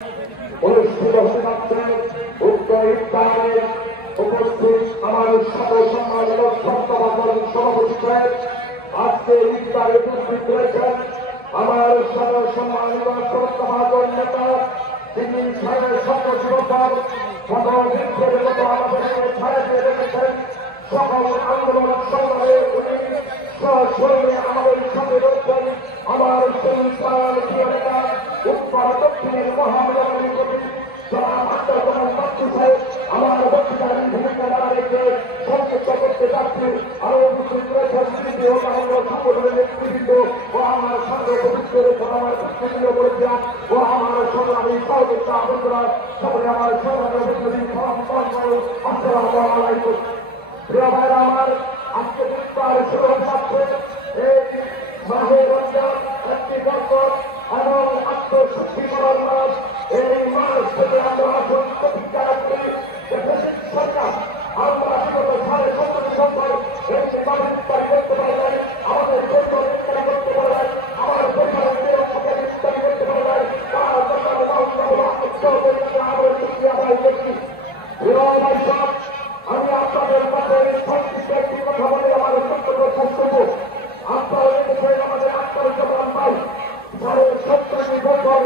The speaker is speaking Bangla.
অনুষ্ঠিত হতে যাচ্ছে উক্ত ইফতারে উপস্থিত আমার সর্বসম্মানিত শ্রদ্ধাভাজন সভাপতি সাহেব। আজকে ইফতারে উপস্থিত রয়েছেন আমার সর্বসম্মানিত শ্রদ্ধাভাজন নেতা, তিনি সাড়ে 17 বছর গণবিক্ষোভের মতো আমাদেরকে ছাড়া দিয়ে রেখেছেন। সকল আন্দোলন সংগ্রামে উনি সশরীরে আমাদের সাথে রয়েছেন। আমার সেই প্রাণ প্রিয় নেতা উত্তর দক্ষিণের মহানগরী কবি জনাব আব্দুল রহমান বাচ্চু সাহেব আমার বক্তৃতার ভূমিকা না রেখে সংক্ষিপ্ত করতে যাচ্ছি। আরো উপস্থিত রয়েছেন তৃতীয় বাংলা সংগঠনের নেতৃবৃন্দ ও আমার সঙ্গে পবিত্র রয়েছেন আমার প্রতিনিধি বলেছিলাম ও আমার সংগ্রামী সহযোগিতা বন্ধুরা সকলে আমার সংগ্রামী আসসালামু আলাইকুম। প্রিয় ভাইরা আমার, আজকে ইফতার শুরু হচ্ছে এই মাহে রমজান একটি বরকত এবং আত্মশুদ্ধিকরণ মাস। এই মাস থেকে আমরা আসুন প্রতিজ্ঞা করি সরকার আমরা বিগত 17.5 বছর এই মাস ইফতারি করতে পারে নাই, আমাদের পরিবার ইফতারি করতে পারে নাই, আমার পরিবারের মেয়ের ইফতারি করতে পারে নাই, তার জন্য আমি আপনাদের কাছে সংক্ষিপ্ত একটি কথা বলে আমার বক্তব্য শেষ করব। আপনারা দেখেছেন আমাদের আত্মীয় ভাই 17 বছর